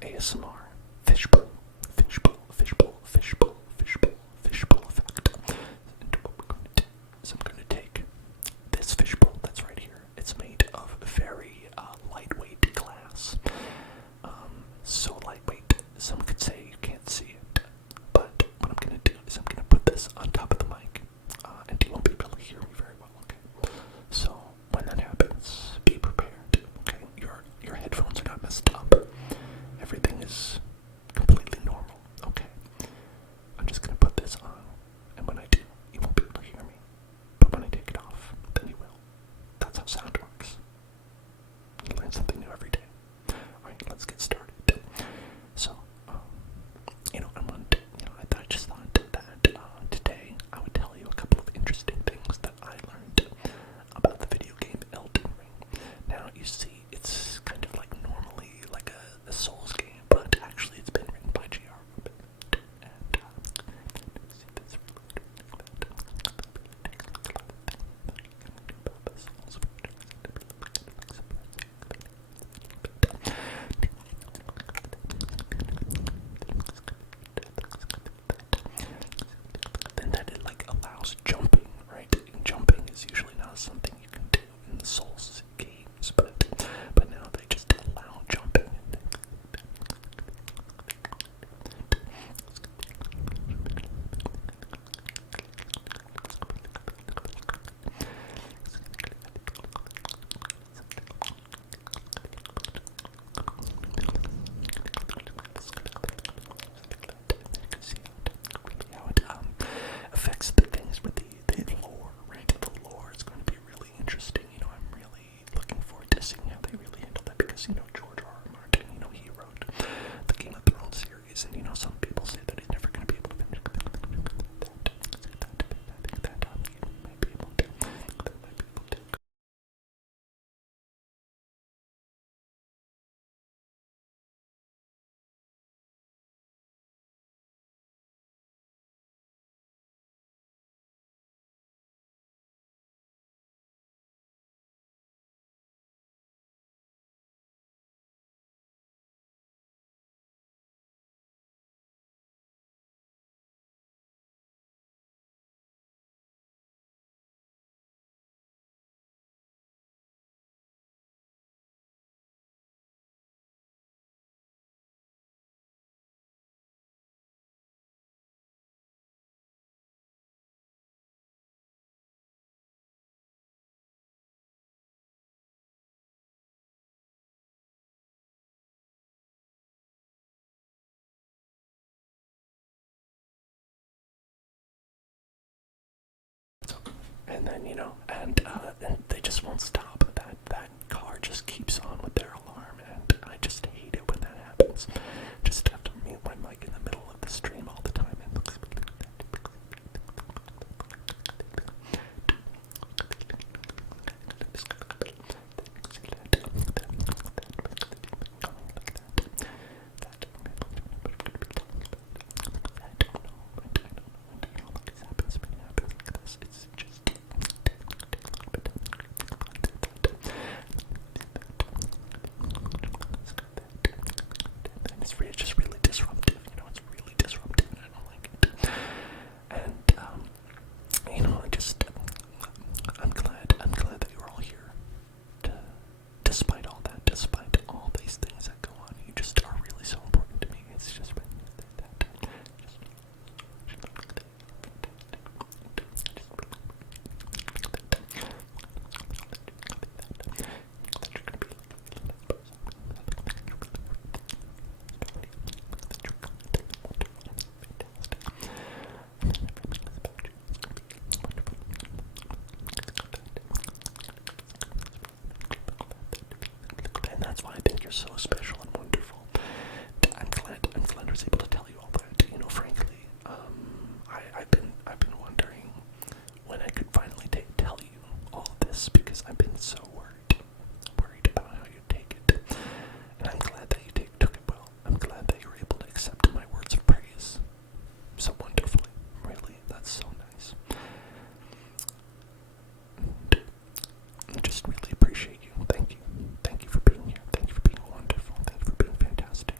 ASMR. Fishbowl. Fishbowl. Fishbowl. Fishbowl. Fishbowl. Fishbowl effect. And what we're going to do is I'm going to take this fishbowl that's right here. It's made of very lightweight glass. So lightweight, some could say you can't see it. But what I'm going to do is I'm going to put this on top of the mic. And you won't be able to hear me very well, okay? So when that happens, be prepared, okay? Your headphones are not messed up. Everything is completely normal, okay? I'm just going to put this on, and when I do, you won't be able to hear me. But when I take it off, then you will. That's how sound works. You learn something new every day. Alright, let's get started. So, I just thought that today I would tell you a couple of interesting things that I learned about the video game Elden Ring. Now, you see, it's kind of like normally like a Souls game, but actually it's been written by J.R. Rubin. And, then that it like allows jumping, right? And jumping is usually not something you can do in the Souls games, but now they just allow jumping. How it affects the things with the lore, right? The lore is going to be really interesting. I'm really looking forward to seeing how they really handle that because, George R. R. Martin, he wrote the Game of Thrones series, and, some people say that he's never going to be able to finish that. I think that he might be able to. And then, and they just won't stop. That car just keeps on with their alarm, and I just hate it when that happens. Just have to mute my mic in the middle of the stream all the time. It's just really disruptive, it's really disruptive, and I don't like it. And, I'm glad that you're all here. Despite all that, despite all these things that go on, you just are really so important to me. It's just been and that's why I think you're so special and wonderful. I'm glad I was able to tell you all that. Frankly, I've been wondering when I could finally tell you all of this because I've been so worried about how you take it. And I'm glad that you took it well. I'm glad that you were able to accept my words of praise so wonderfully. Really, that's so nice. And I just really appreciate you. Thank you. Thank you for being here. Thank you for being wonderful. Thank you for being fantastic.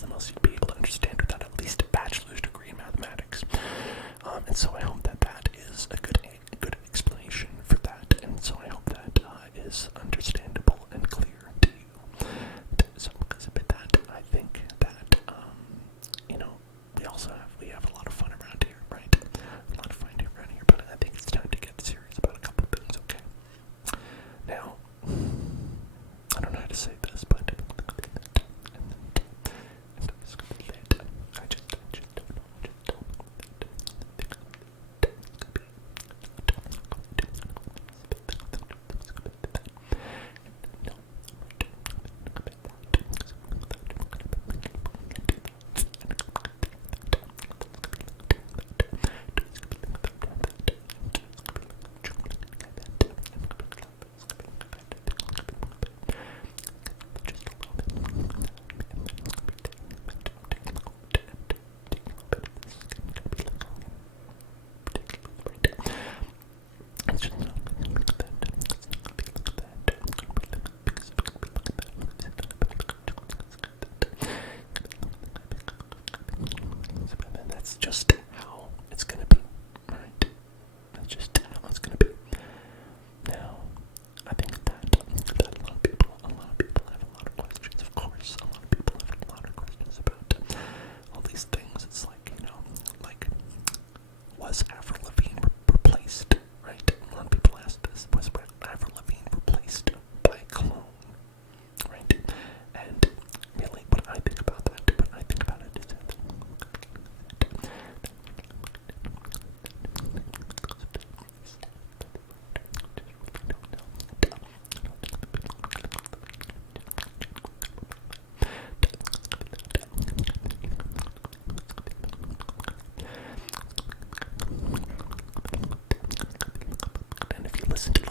that's the most you'd be able to understand without at least a bachelor's degree in mathematics. And so I hope that that is a good explanation for that, and so I hope that is understandable and clear to you. So because of that, I think that we have a lot of fun around here, right? A lot of fun around here, but I think it's time to get serious about a couple things, okay? Now, I don't know how to say this, but I just don't know. That's just how it's gonna be, right? That's just how it's gonna be. Now, I think that a lot of people have a lot of questions. Of course, a lot of people have a lot of questions about all these things. It's like, like, was Avril Lavigne replaced? Right? A lot of people ask this. Was Avril Lavigne replaced by a clone? Right? And really, what I think about that, is that and if you listen to